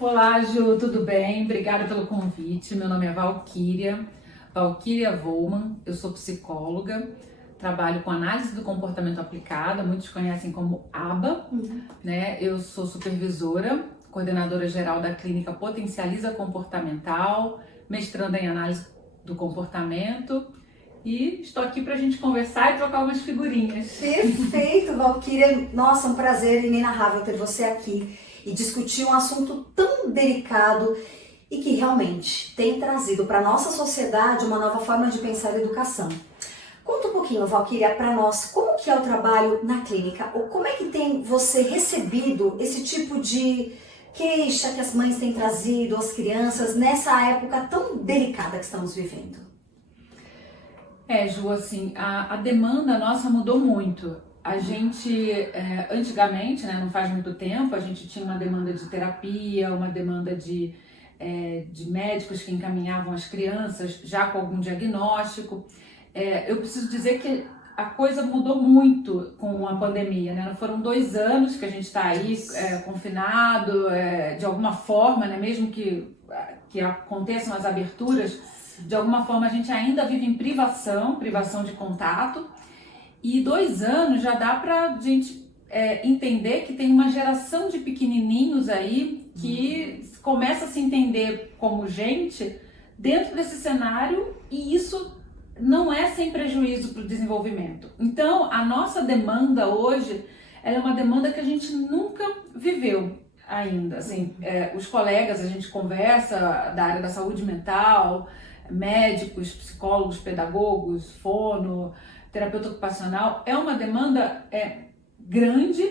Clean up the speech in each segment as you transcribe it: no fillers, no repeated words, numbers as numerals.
Olá, Ju, tudo bem? Obrigada pelo convite. Meu nome é Valquíria Volman. Eu sou psicóloga, trabalho com análise do comportamento aplicada, muitos conhecem como ABA, né? Eu sou supervisora, coordenadora geral da clínica Potencializa Comportamental, mestranda em análise do comportamento e estou aqui para a gente conversar e trocar umas figurinhas. Perfeito, Valquíria. Nossa, um prazer inenarrável ter você aqui e discutir um assunto tão delicado e que realmente tem trazido para a nossa sociedade uma nova forma de pensar a educação. Conta um pouquinho, Valquíria, para nós, como que é o trabalho na clínica? Ou como é que tem você recebido esse tipo de queixa que as mães têm trazido às crianças nessa época tão delicada que estamos vivendo? Ju, assim, a demanda nossa mudou muito. A gente, antigamente, né, não faz muito tempo, a gente tinha uma demanda de terapia, uma demanda de médicos que encaminhavam as crianças já com algum diagnóstico. Eu preciso dizer que a coisa mudou muito com a pandemia, né? Foram 2 anos que a gente está aí confinado, de alguma forma, né? Mesmo que aconteçam as aberturas, de alguma forma a gente ainda vive em privação de contato. E 2 anos já dá pra gente entender que tem uma geração de pequenininhos aí que começa a se entender como gente dentro desse cenário, e isso não é sem prejuízo para o desenvolvimento. Então, a nossa demanda hoje ela é uma demanda que a gente nunca viveu ainda. Assim, os colegas, a gente conversa da área da saúde mental, médicos, psicólogos, pedagogos, fono, terapeuta ocupacional, é uma demanda grande,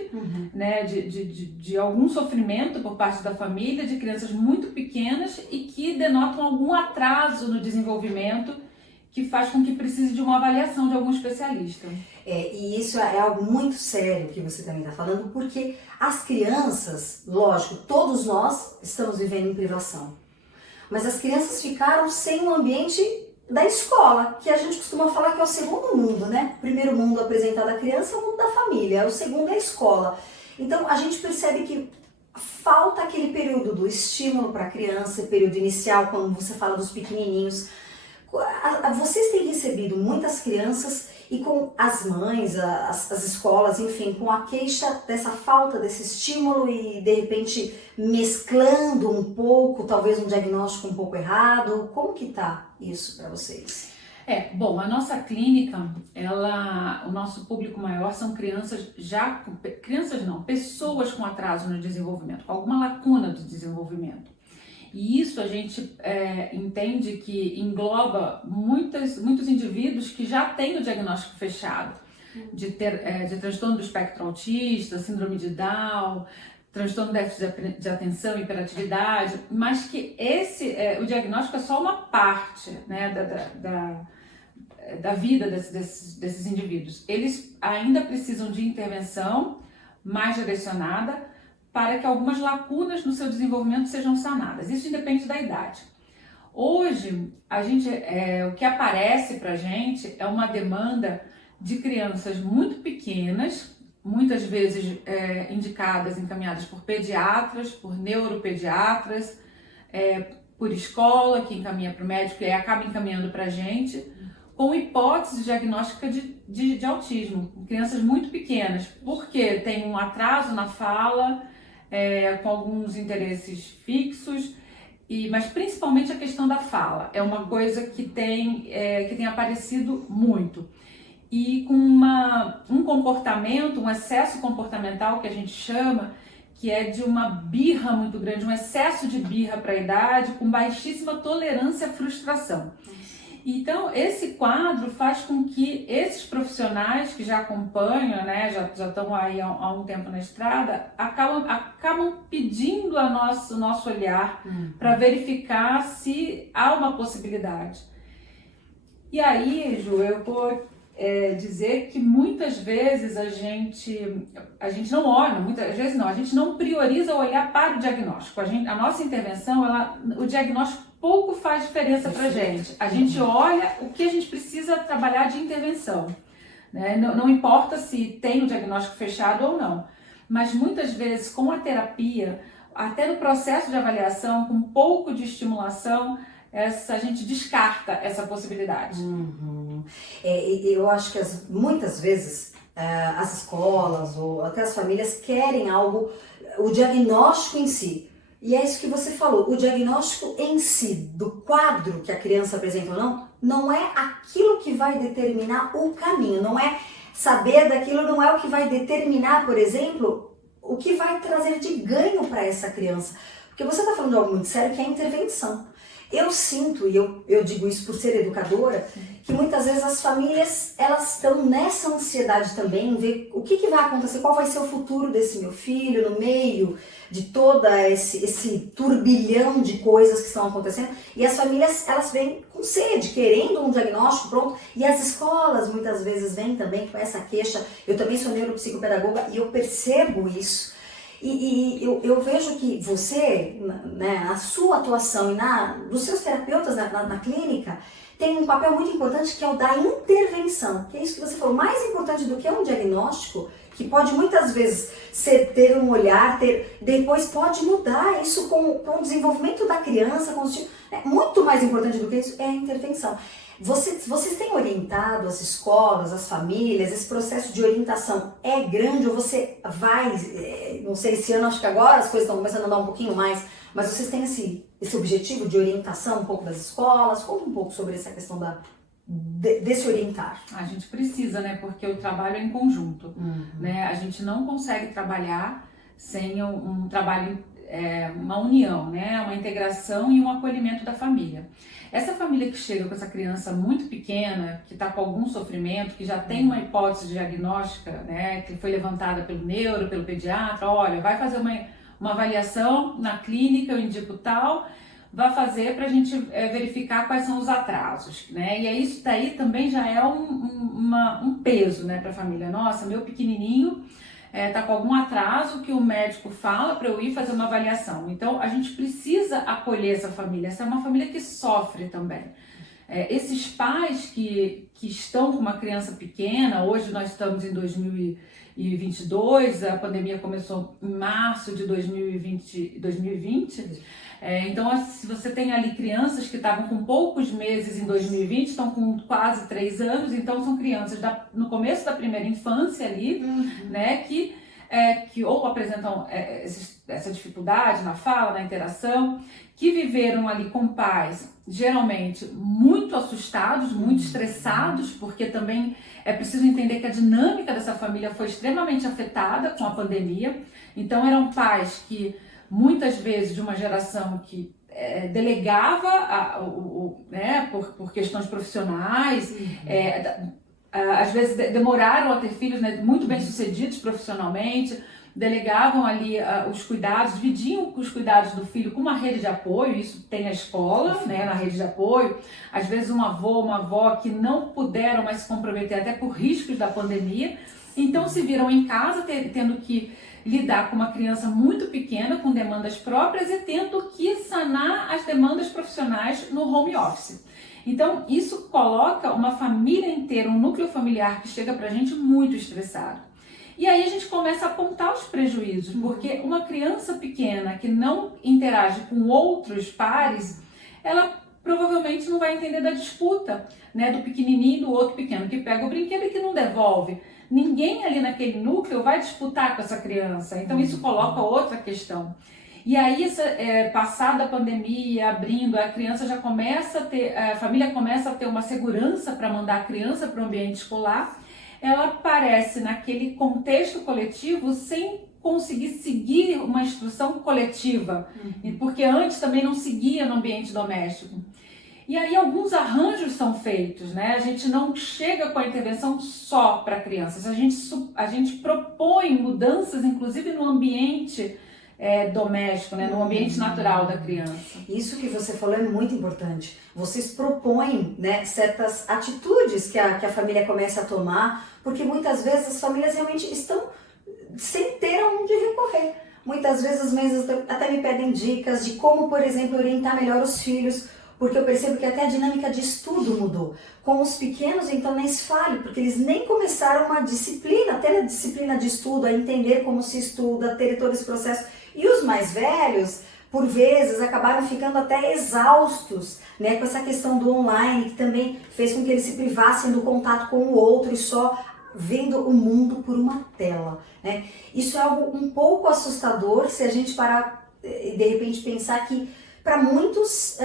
né, de algum sofrimento por parte da família, de crianças muito pequenas e que denotam algum atraso no desenvolvimento que faz com que precise de uma avaliação de algum especialista. E isso é algo muito sério que você também está falando, porque as crianças, lógico, todos nós estamos vivendo em privação, mas as crianças ficaram sem um ambiente da escola, que a gente costuma falar que é o segundo mundo, né? O primeiro mundo apresentado à criança é o mundo da família, o segundo é a escola. Então a gente percebe que falta aquele período do estímulo para a criança, período inicial, quando você fala dos pequenininhos. Vocês têm recebido muitas crianças e com as mães, as escolas, enfim, com a queixa dessa falta desse estímulo e de repente mesclando um pouco, talvez um diagnóstico um pouco errado. Como que tá isso para vocês? Bom, a nossa clínica, o nosso público maior são pessoas com atraso no desenvolvimento, com alguma lacuna de desenvolvimento. E isso a gente entende que engloba muitos indivíduos que já têm o diagnóstico fechado de transtorno do espectro autista, síndrome de Down, transtorno de déficit de atenção e hiperatividade, mas que o diagnóstico é só uma parte, né, da vida desses indivíduos. Eles ainda precisam de intervenção mais direcionada para que algumas lacunas no seu desenvolvimento sejam sanadas. Isso independe da idade. Hoje, o que aparece para a gente é uma demanda de crianças muito pequenas, muitas vezes encaminhadas por pediatras, por neuropediatras, por escola, que encaminha para o médico e acaba encaminhando para a gente, com hipótese diagnóstica de autismo, crianças muito pequenas, porque tem um atraso na fala, com alguns interesses fixos, mas principalmente a questão da fala é uma coisa que tem aparecido muito, e com um comportamento, um excesso comportamental que a gente chama, que é de uma birra muito grande, um excesso de birra para a idade, com baixíssima tolerância à frustração. Então, esse quadro faz com que esses profissionais que já acompanham, né, já estão aí há um tempo na estrada, acabam pedindo o nosso olhar para verificar se há uma possibilidade. E aí, Ju, eu vou dizer que muitas vezes a gente não olha, a gente não prioriza olhar para o diagnóstico. A nossa intervenção, o diagnóstico pouco faz diferença para a gente. A gente olha o que a gente precisa trabalhar de intervenção, né? Não importa se tem o diagnóstico fechado ou não, mas muitas vezes com a terapia até no processo de avaliação, com um pouco de estimulação, a gente descarta essa possibilidade. Eu acho que muitas vezes as escolas ou até as famílias querem algo, o diagnóstico em si. E é isso que você falou, o diagnóstico em si, do quadro que a criança apresenta ou não, não é aquilo que vai determinar o caminho, não é saber daquilo, não é o que vai determinar, por exemplo, o que vai trazer de ganho para essa criança. Porque você está falando de algo muito sério, que é a intervenção. Eu sinto, e eu digo isso por ser educadora, que muitas vezes as famílias, elas estão nessa ansiedade também, em ver o que vai acontecer, qual vai ser o futuro desse meu filho, no meio de todo esse turbilhão de coisas que estão acontecendo. E as famílias, elas vêm com sede, querendo um diagnóstico pronto. E as escolas, muitas vezes, vêm também com essa queixa. Eu também sou neuropsicopedagoga e eu percebo isso. E eu vejo que você, né, a sua atuação e dos seus terapeutas na clínica, tem um papel muito importante, que é o da intervenção, que é isso que você falou, mais importante do que um diagnóstico, que pode muitas vezes ter um olhar, depois pode mudar isso com o desenvolvimento da criança, muito mais importante do que isso é a intervenção. Vocês têm orientado as escolas, as famílias, esse processo de orientação é grande ou você vai, não sei, esse ano acho que agora as coisas estão começando a andar um pouquinho mais, mas vocês têm esse objetivo de orientação um pouco das escolas? Conta um pouco sobre essa questão desse orientar. A gente precisa, né, porque o trabalho é em conjunto, né, a gente não consegue trabalhar sem um trabalho, uma união, né, uma integração e um acolhimento da família. Essa família que chega com essa criança muito pequena, que está com algum sofrimento, que já tem uma hipótese diagnóstica, né, que foi levantada pelo neuro, pelo pediatra, olha, vai fazer uma avaliação na clínica, eu indico tal, vai fazer para a gente verificar quais são os atrasos, né? E aí isso daí também já é um peso, né, para a família. Nossa, meu pequenininho tá com algum atraso que o médico fala para eu ir fazer uma avaliação. Então a gente precisa acolher essa família. Essa é uma família que sofre também. Esses pais que estão com uma criança pequena, hoje nós estamos em 2022, a pandemia começou em março de 2020. Então, se você tem ali crianças que estavam com poucos meses em 2020, estão com quase 3 anos, então são crianças no começo da primeira infância ali, né, que ou apresentam essa dificuldade na fala, na interação, que viveram ali com pais, geralmente muito assustados, muito estressados, porque também é preciso entender que a dinâmica dessa família foi extremamente afetada com a pandemia. Então eram pais que muitas vezes de uma geração que delegava né, por questões profissionais, às vezes demoraram a ter filhos, né, muito bem sucedidos profissionalmente, delegavam ali os cuidados, dividiam os cuidados do filho com uma rede de apoio, isso tem a escola, né, na rede de apoio, às vezes um avô, uma avó que não puderam mais se comprometer até por riscos da pandemia, então se viram em casa tendo que lidar com uma criança muito pequena, com demandas próprias e tendo que sanar as demandas profissionais no home office. Então isso coloca uma família inteira, um núcleo familiar que chega pra gente muito estressado. E aí a gente começa a apontar os prejuízos, porque uma criança pequena que não interage com outros pares, ela provavelmente não vai entender da disputa, né, do pequenininho e do outro pequeno, que pega o brinquedo e que não devolve. Ninguém ali naquele núcleo vai disputar com essa criança, então isso coloca outra questão. E aí, passada a pandemia, abrindo, a criança já começa a família começa a ter uma segurança para mandar a criança para o ambiente escolar, ela aparece naquele contexto coletivo sem conseguir seguir uma instrução coletiva, porque antes também não seguia no ambiente doméstico. E aí alguns arranjos são feitos, né? A gente não chega com a intervenção só para crianças, a gente propõe mudanças, inclusive no ambiente doméstico, né? No ambiente natural da criança. Isso que você falou é muito importante. Vocês propõem, né, certas atitudes que a família começa a tomar, porque muitas vezes as famílias realmente estão sem ter aonde recorrer. Muitas vezes as mães até me pedem dicas de como, por exemplo, orientar melhor os filhos, porque eu percebo que até a dinâmica de estudo mudou. Com os pequenos, então, nem se fale, porque eles nem começaram uma disciplina, ter a disciplina de estudo, a entender como se estuda, ter todo esse processo. E os mais velhos, por vezes, acabaram ficando até exaustos, né, com essa questão do online, que também fez com que eles se privassem do contato com o outro e só vendo o mundo por uma tela, né? Isso é algo um pouco assustador se a gente parar e de repente pensar que para muitos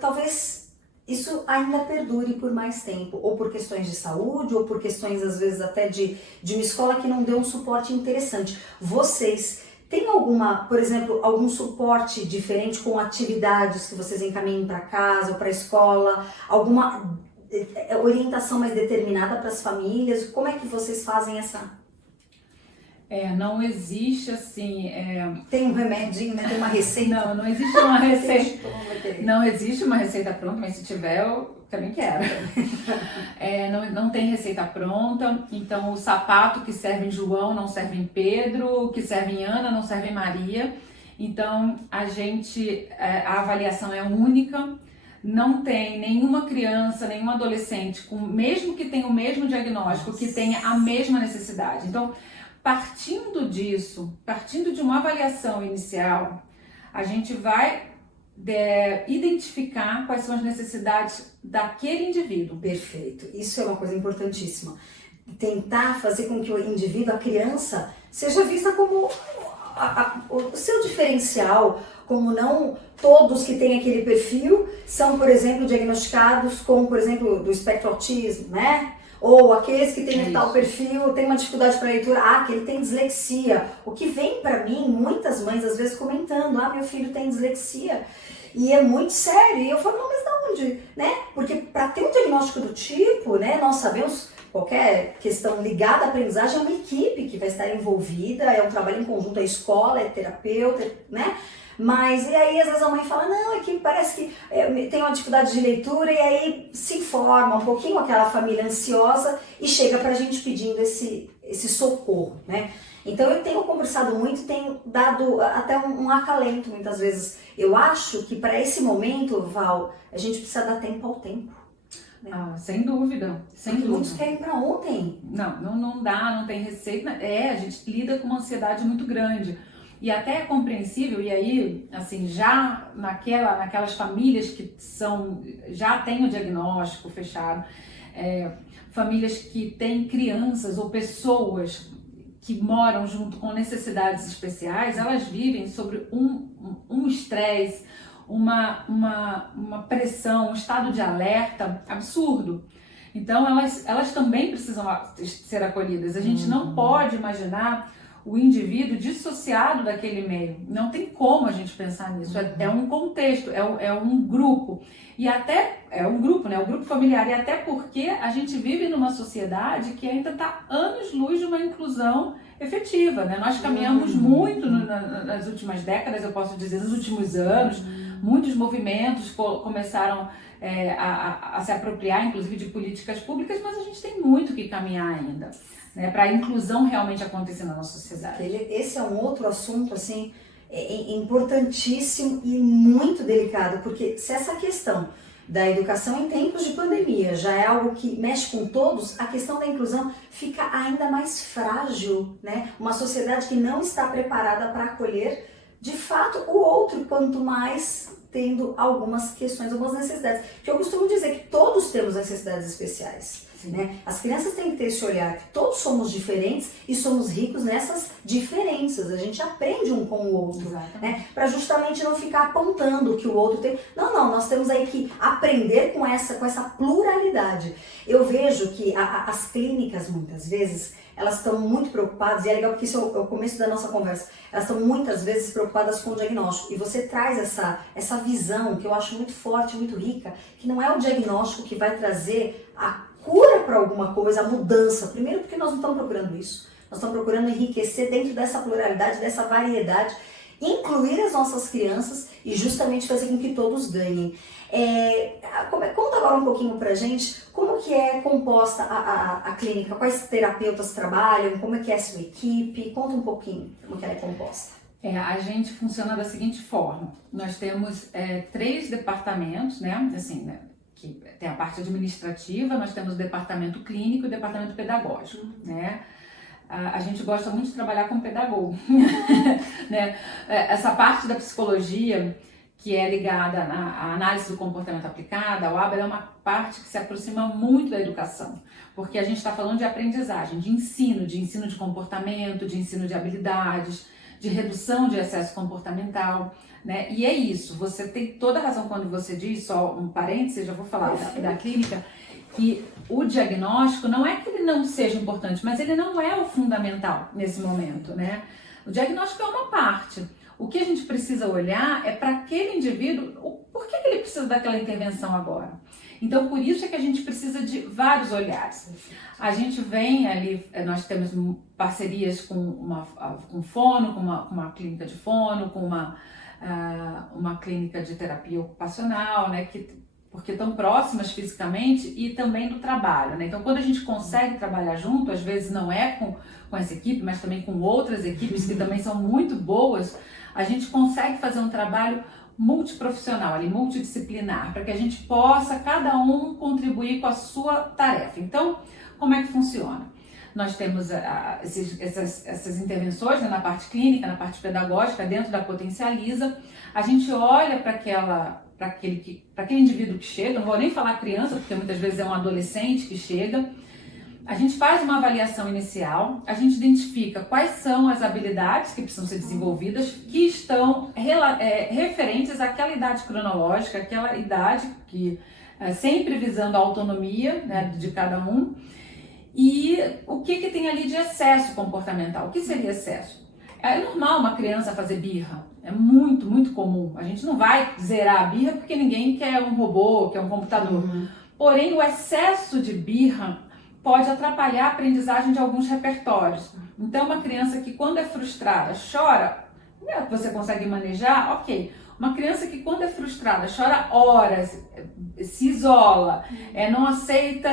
talvez isso ainda perdure por mais tempo, ou por questões de saúde, ou por questões às vezes até de uma escola que não deu um suporte interessante. Vocês têm alguma, por exemplo, algum suporte diferente com atividades que vocês encaminhem para casa ou para a escola? Alguma orientação mais determinada para as famílias? Como é que vocês fazem essa... Não existe assim... Tem um remedinho, né? Tem uma receita? Não existe uma receita. Não existe uma receita pronta, mas se tiver, eu também quero. Não tem receita pronta, então o sapato que serve em João não serve em Pedro, o que serve em Ana não serve em Maria. Então a avaliação é única. Não tem nenhuma criança, nenhum adolescente, mesmo que tenha o mesmo diagnóstico, que tenha a mesma necessidade. Então, partindo disso, partindo de uma avaliação inicial, a gente vai identificar quais são as necessidades daquele indivíduo. Perfeito. Isso é uma coisa importantíssima. Tentar fazer com que o indivíduo, a criança, seja vista como o seu diferencial, como não todos que têm aquele perfil são, por exemplo, diagnosticados com, por exemplo, do espectro autismo, né? Ou aqueles que têm tal perfil, têm uma dificuldade para leitura, que ele tem dislexia. O que vem para mim, muitas mães às vezes comentando, meu filho tem dislexia. E é muito sério. E eu falo, não, mas de onde? Né? Porque para ter um diagnóstico do tipo, né, nós sabemos, qualquer questão ligada à aprendizagem é uma equipe que vai estar envolvida, é um trabalho em conjunto, a escola, é terapeuta, né? Mas, e aí às vezes a mãe fala, não, é que parece que tem uma dificuldade de leitura, e aí se informa um pouquinho aquela família ansiosa e chega pra gente pedindo esse socorro, né? Então eu tenho conversado muito, tenho dado até um acalento muitas vezes. Eu acho que para esse momento, Val, a gente precisa dar tempo ao tempo. Sem dúvida, sem dúvida. Muitos querem para ontem. Não dá, não tem receita. A gente lida com uma ansiedade muito grande. E até é compreensível, e aí, assim, já naquelas famílias que já têm o diagnóstico fechado, famílias que têm crianças ou pessoas que moram junto com necessidades especiais, elas vivem sobre um estresse, uma pressão, um estado de alerta absurdo. Então, elas também precisam ser acolhidas. A gente não pode imaginar o indivíduo dissociado daquele meio. Não tem como a gente pensar nisso. É um contexto, é um grupo. E até é um grupo, né? O grupo familiar. E até porque a gente vive numa sociedade que ainda está anos-luz de uma inclusão efetiva, né? Nós caminhamos muito nas últimas décadas, eu posso dizer, nos últimos anos. Muitos movimentos começaram a se apropriar, inclusive, de políticas públicas, mas a gente tem muito que caminhar ainda, né, para a inclusão realmente acontecer na nossa sociedade. Esse é um outro assunto, assim, importantíssimo e muito delicado, porque se essa questão da educação em tempos de pandemia já é algo que mexe com todos, a questão da inclusão fica ainda mais frágil, né? Uma sociedade que não está preparada para acolher, de fato, o outro, quanto mais tendo algumas questões, algumas necessidades. Porque eu costumo dizer que todos temos necessidades especiais. Né? As crianças têm que ter esse olhar que todos somos diferentes e somos ricos nessas diferenças. A gente aprende um com o outro, né? Para justamente não ficar apontando o que o outro tem. Não, nós temos aí que aprender com essa pluralidade. Eu vejo que as clínicas, muitas vezes, elas estão muito preocupadas, e é legal porque isso é o começo da nossa conversa, elas estão muitas vezes preocupadas com o diagnóstico, e você traz essa visão que eu acho muito forte, muito rica, que não é o diagnóstico que vai trazer a cura para alguma coisa, a mudança. Primeiro porque nós não estamos procurando isso, nós estamos procurando enriquecer dentro dessa pluralidade, dessa variedade, incluir as nossas crianças e justamente fazer com que todos ganhem. Conta agora um pouquinho pra gente como que é composta a clínica, quais terapeutas trabalham, como é que é a sua equipe, conta um pouquinho como que ela é composta. A gente funciona da seguinte forma, nós temos 3 departamentos, né, assim, né, que tem a parte administrativa, nós temos o departamento clínico e o departamento pedagógico, né. a gente gosta muito de trabalhar com pedagogo, né? Essa parte da psicologia que é ligada à análise do comportamento aplicada, a ABA é uma parte que se aproxima muito da educação, porque a gente está falando de aprendizagem, de ensino de comportamento, de ensino de habilidades, de redução de excesso comportamental, né? E é isso, você tem toda a razão quando você diz, só um parênteses, já vou falar da clínica, que o diagnóstico não é que ele não seja importante, mas ele não é o fundamental nesse momento, né? O diagnóstico é uma parte. O que a gente precisa olhar é para aquele indivíduo, por que ele precisa daquela intervenção agora? Então, por isso é que a gente precisa de vários olhares. A gente vem ali, nós temos parcerias com fono, com uma clínica de fono, com uma clínica de terapia ocupacional, né, porque estão próximas fisicamente e também do trabalho, né? Então, quando a gente consegue trabalhar junto, às vezes não é com essa equipe, mas também com outras equipes que também são muito boas, a gente consegue fazer um trabalho multiprofissional, ali, multidisciplinar, para que a gente possa, cada um, contribuir com a sua tarefa. Então, como é que funciona? Nós temos essas intervenções, né, na parte clínica, na parte pedagógica, dentro da Potencializa. A gente olha para aquele indivíduo que chega, não vou nem falar criança, porque muitas vezes é um adolescente que chega. A gente faz uma avaliação inicial, a gente identifica quais são as habilidades que precisam ser desenvolvidas, que estão referentes àquela idade cronológica, aquela idade que sempre visando a autonomia, né, de cada um. E o que tem ali de excesso comportamental? O que seria excesso? É normal uma criança fazer birra, é muito, muito comum. A gente não vai zerar a birra porque ninguém quer um robô, quer um computador. Porém, o excesso de birra pode atrapalhar a aprendizagem de alguns repertórios. Então, uma criança que quando é frustrada chora, você consegue manejar, ok. Uma criança que quando é frustrada chora horas, se isola, não aceita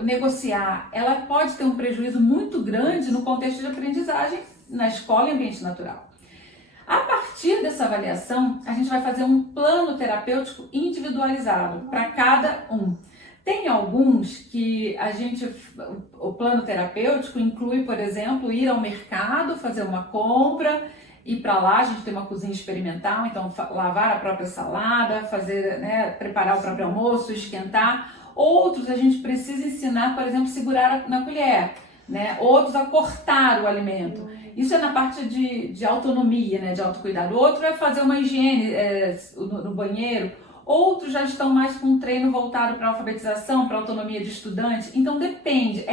negociar, ela pode ter um prejuízo muito grande no contexto de aprendizagem na escola e ambiente natural. A partir dessa avaliação, a gente vai fazer um plano terapêutico individualizado para cada um. Tem alguns que o plano terapêutico inclui, por exemplo, ir ao mercado, fazer uma compra, ir para lá, a gente tem uma cozinha experimental, então lavar a própria salada, fazer, né, preparar o próprio almoço, esquentar. Outros a gente precisa ensinar, por exemplo, segurar na colher, né? Outros a cortar o alimento. Isso é na parte de autonomia, né, de autocuidado. Outro é fazer uma higiene no banheiro. Outros já estão mais com um treino voltado para alfabetização, para autonomia de estudante. Então depende,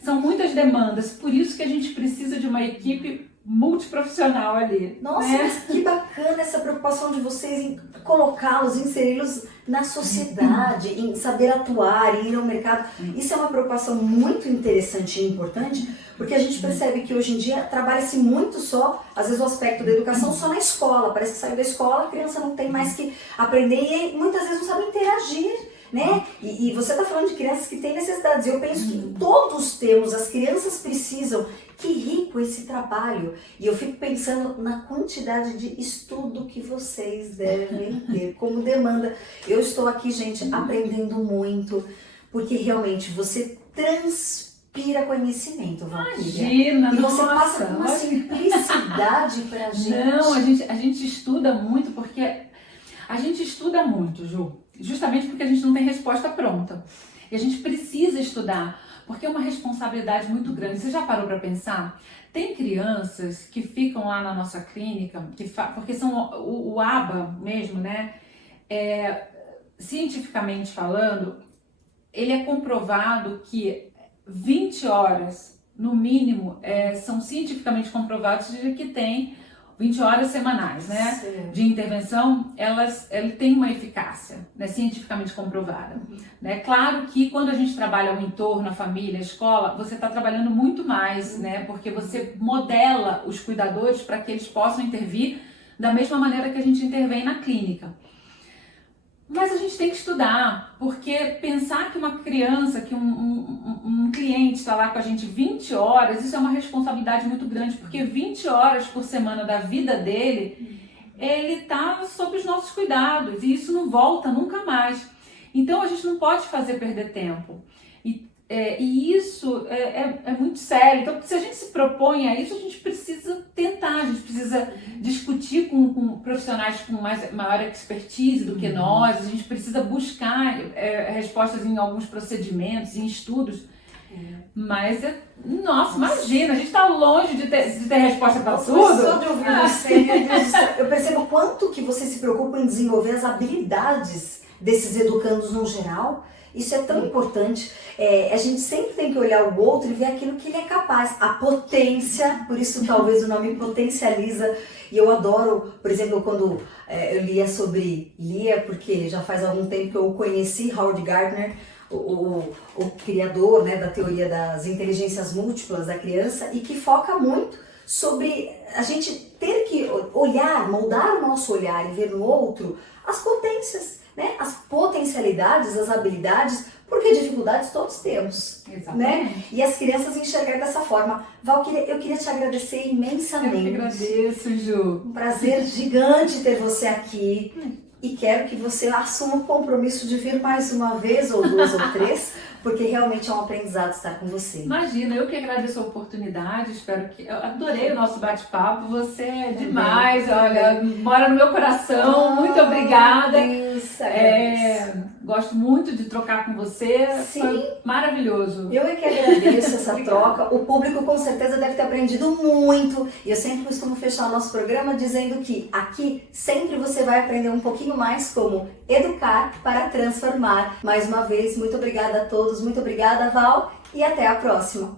são muitas demandas, por isso que a gente precisa de uma equipe multiprofissional ali. Nossa, né? Mas que bacana essa preocupação de vocês em colocá-los, inseri-los na sociedade, em saber atuar, em ir ao mercado. Isso é uma preocupação muito interessante e importante, porque a gente percebe que hoje em dia trabalha-se muito só, às vezes o aspecto da educação só na escola. Parece que saiu da escola, a criança não tem mais que aprender e muitas vezes não sabe interagir, né? E você está falando de crianças que têm necessidades. Eu penso que todos temos, as crianças precisam. Que rico esse trabalho. E eu fico pensando na quantidade de estudo que vocês devem ter como demanda. Eu estou aqui, gente, aprendendo muito, porque realmente você transpira conhecimento, Valquíria. Imagina, e você nossa, passa com uma simplicidade pra gente. Não, a gente estuda muito porque... A gente estuda muito, Ju, justamente porque a gente não tem resposta pronta. E a gente precisa estudar, porque é uma responsabilidade muito grande. Você já parou para pensar? Tem crianças que ficam lá na nossa clínica, porque são o ABA mesmo, né? Cientificamente falando, ele é comprovado que 20 horas, no mínimo, são cientificamente comprovados de que tem 20 horas semanais, né, Sim. de intervenção, ele tem uma eficácia, né, cientificamente comprovada. Né? Claro que quando a gente trabalha o entorno, a família, a escola, você está trabalhando muito mais, né, porque você modela os cuidadores para que eles possam intervir da mesma maneira que a gente intervém na clínica. Mas a gente tem que estudar, porque pensar que uma criança, que um cliente está lá com a gente 20 horas, isso é uma responsabilidade muito grande, porque 20 horas por semana da vida dele, ele está sob os nossos cuidados, e isso não volta nunca mais. Então a gente não pode fazer perder tempo. E E isso é muito sério. Então, se a gente se propõe a isso, a gente precisa tentar, a gente precisa discutir com profissionais com maior expertise do que nós, a gente precisa buscar respostas em alguns procedimentos, em estudos. Mas, nossa, imagina, a gente está longe de ter resposta para tudo. Só de ouvir você, meu Deus do céu, eu percebo quanto que você se preocupa em desenvolver as habilidades desses educandos no geral. Isso é tão importante. A gente sempre tem que olhar o outro e ver aquilo que ele é capaz. A potência, por isso talvez o nome potencializa. E eu adoro, por exemplo, quando eu lia porque já faz algum tempo que eu conheci Howard Gardner, o criador, né, da teoria das inteligências múltiplas da criança, e que foca muito sobre a gente ter que olhar, moldar o nosso olhar e ver no outro as potências, né, as potencialidades, as habilidades, porque dificuldades todos temos. Né? E as crianças enxergar dessa forma. Val, eu queria te agradecer imensamente. Eu que agradeço, Ju. Um prazer gigante ter você aqui. E quero que você assuma o compromisso de vir mais uma vez, ou duas ou três, porque realmente é um aprendizado estar com você. Imagina, eu que agradeço a oportunidade, eu adorei o nosso bate-papo, você é demais, olha, mora no meu coração, muito obrigada. Gosto muito de trocar com você, Sim. Foi maravilhoso. Eu é que agradeço essa troca, o público com certeza deve ter aprendido muito, e eu sempre costumo fechar o nosso programa dizendo que aqui sempre você vai aprender um pouquinho mais como educar para transformar. Mais uma vez, muito obrigada a todos, muito obrigada, Val, e até a próxima.